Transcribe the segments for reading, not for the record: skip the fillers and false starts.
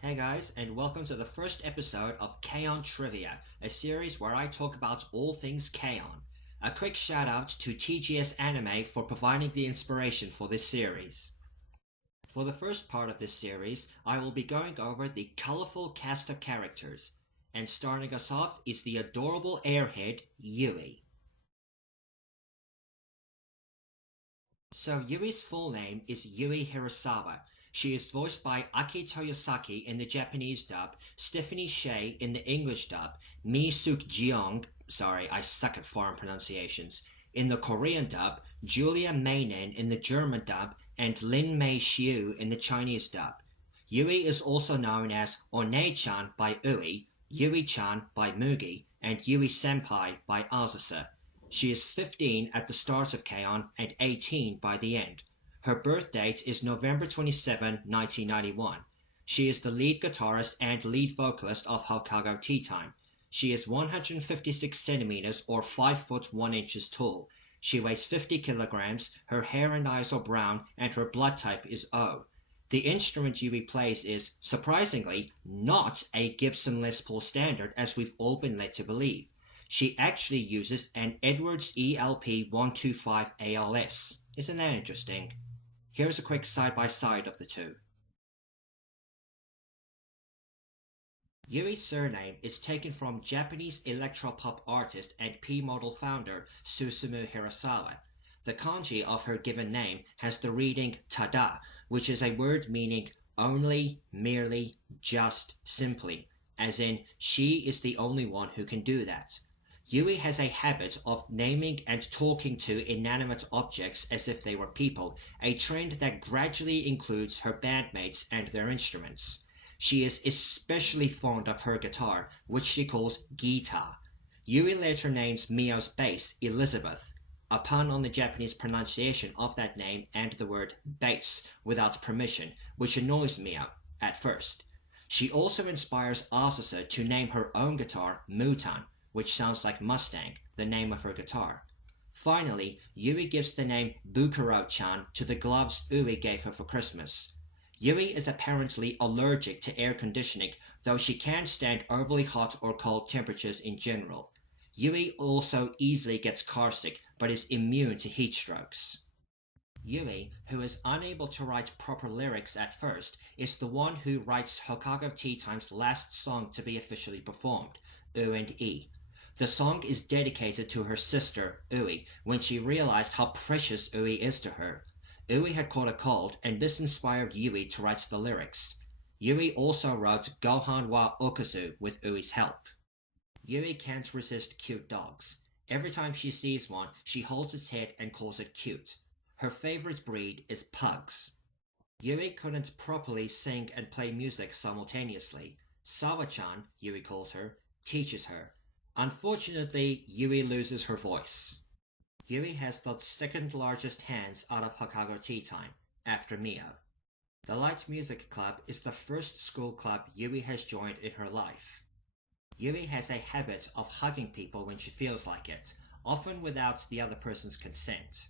Hey guys, and welcome to the first episode of K-On! Trivia, a series where I talk about all things K-On! A quick shout out to TGS Anime for providing the inspiration for this series. For the first part of this series, I will be going over the colorful cast of characters, and starting us off is the adorable airhead Yui. So Yui's full name is Yui Hirasawa. She is voiced by Aki Toyosaki in the Japanese dub, Stephanie Sheh in the English dub, Mi Suk Jeong, sorry, I suck at foreign pronunciations, in the Korean dub, Julia Meinen in the German dub, and Lin Mei Xiu in the Chinese dub. Yui is also known as One-chan by Ui, Yui-chan by Mugi, and Yui-senpai by Azusa. She is 15 at the start of K-On! And 18 by the end. Her birth date is November 27, 1991. She is the lead guitarist and lead vocalist of Hokago Tea Time. She is 156 centimeters or 5 foot 1 inches tall. She weighs 50 kilograms, her hair and eyes are brown, and her blood type is O. The instrument Yui plays is, surprisingly, not a Gibson Les Paul standard as we've all been led to believe. She actually uses an Edwards ELP-125 ALS. Isn't that interesting? Here's a quick side-by-side of the two. Yui's surname is taken from Japanese electropop artist and P-model founder Susumu Hirasawa. The kanji of her given name has the reading tada, which is a word meaning only, merely, just, simply, as in she is the only one who can do that. Yui has a habit of naming and talking to inanimate objects as if they were people, a trend that gradually includes her bandmates and their instruments. She is especially fond of her guitar, which she calls Gita. Yui later names Mio's bass Elizabeth, a pun on the Japanese pronunciation of that name and the word bass without permission, which annoys Mio at first. She also inspires Azusa to name her own guitar Mutan, which sounds like Mustang, the name of her guitar. Finally, Yui gives the name Bukuro-chan to the gloves Ui gave her for Christmas. Yui is apparently allergic to air conditioning, though she can't stand overly hot or cold temperatures in general. Yui also easily gets carsick, but is immune to heat strokes. Yui, who is unable to write proper lyrics at first, is the one who writes Hokago Tea Time's last song to be officially performed, U and E. The song is dedicated to her sister, Ui, when she realized how precious Ui is to her. Ui had caught a cold, and this inspired Yui to write the lyrics. Yui also wrote Gohan wa Okuzu with Ui's help. Yui can't resist cute dogs. Every time she sees one, she holds its head and calls it cute. Her favorite breed is pugs. Yui couldn't properly sing and play music simultaneously. Sawa-chan, Yui calls her, teaches her. Unfortunately, Yui loses her voice. Yui has the second largest hands out of Hokago Tea Time, after Mio. The Light Music Club is the first school club Yui has joined in her life. Yui has a habit of hugging people when she feels like it, often without the other person's consent.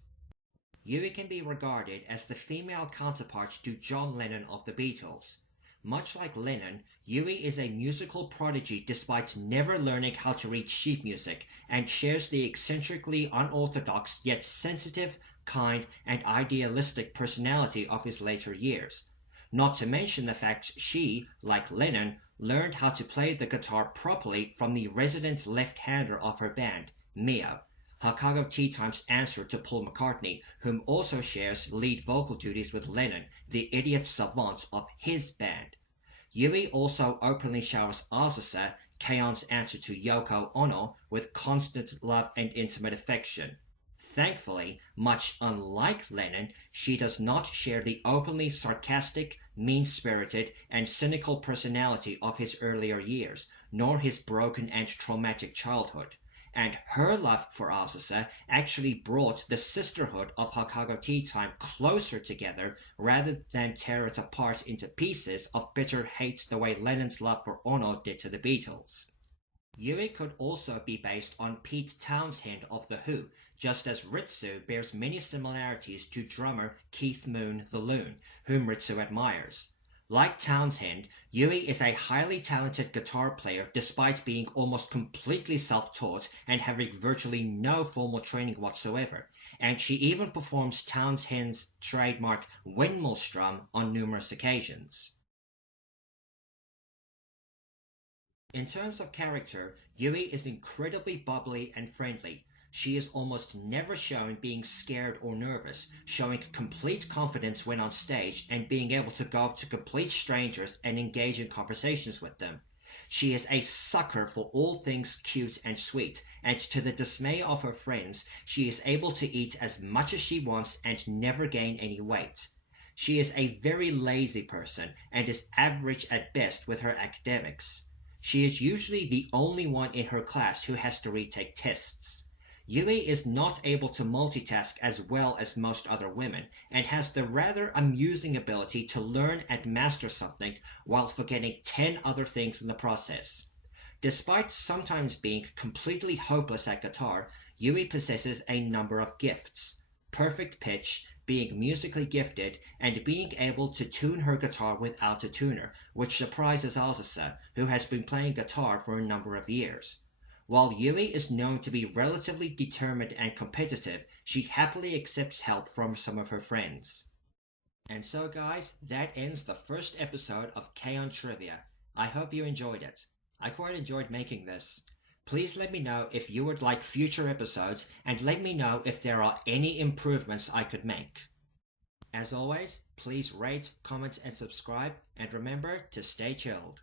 Yui can be regarded as the female counterpart to John Lennon of the Beatles. Much like Lennon, Yui is a musical prodigy despite never learning how to read sheet music, and shares the eccentrically unorthodox yet sensitive, kind, and idealistic personality of his later years. Not to mention the fact she, like Lennon, learned how to play the guitar properly from the resident left-hander of her band, Mio, Hokago Tea Time's answer to Paul McCartney, whom also shares lead vocal duties with Lennon, the idiot savant of his band. Yui also openly showers Azusa, K-on's answer to Yoko Ono, with constant love and intimate affection. Thankfully, much unlike Lennon, she does not share the openly sarcastic, mean-spirited, and cynical personality of his earlier years, nor his broken and traumatic childhood. And her love for Azusa actually brought the sisterhood of Hokago Tea Time closer together rather than tear it apart into pieces of bitter hate the way Lennon's love for Ono did to the Beatles. Yui could also be based on Pete Townshend of The Who, just as Ritsu bears many similarities to drummer Keith Moon the Loon, whom Ritsu admires. Like Townshend, Yui is a highly talented guitar player despite being almost completely self-taught and having virtually no formal training whatsoever, and she even performs Townshend's trademark windmill strum on numerous occasions. In terms of character, Yui is incredibly bubbly and friendly. She is almost never shown being scared or nervous, showing complete confidence when on stage and being able to go up to complete strangers and engage in conversations with them. She is a sucker for all things cute and sweet, and to the dismay of her friends, she is able to eat as much as she wants and never gain any weight. She is a very lazy person and is average at best with her academics. She is usually the only one in her class who has to retake tests. Yui is not able to multitask as well as most other women, and has the rather amusing ability to learn and master something while forgetting 10 other things in the process. Despite sometimes being completely hopeless at guitar, Yui possesses a number of gifts: perfect pitch, being musically gifted, and being able to tune her guitar without a tuner, which surprises Azusa, who has been playing guitar for a number of years. While Yui is known to be relatively determined and competitive, she happily accepts help from some of her friends. And so, guys, that ends the first episode of K-On! Trivia. I hope you enjoyed it. I quite enjoyed making this. Please let me know if you would like future episodes, and let me know if there are any improvements I could make. As always, please rate, comment, and subscribe, and remember to stay chilled.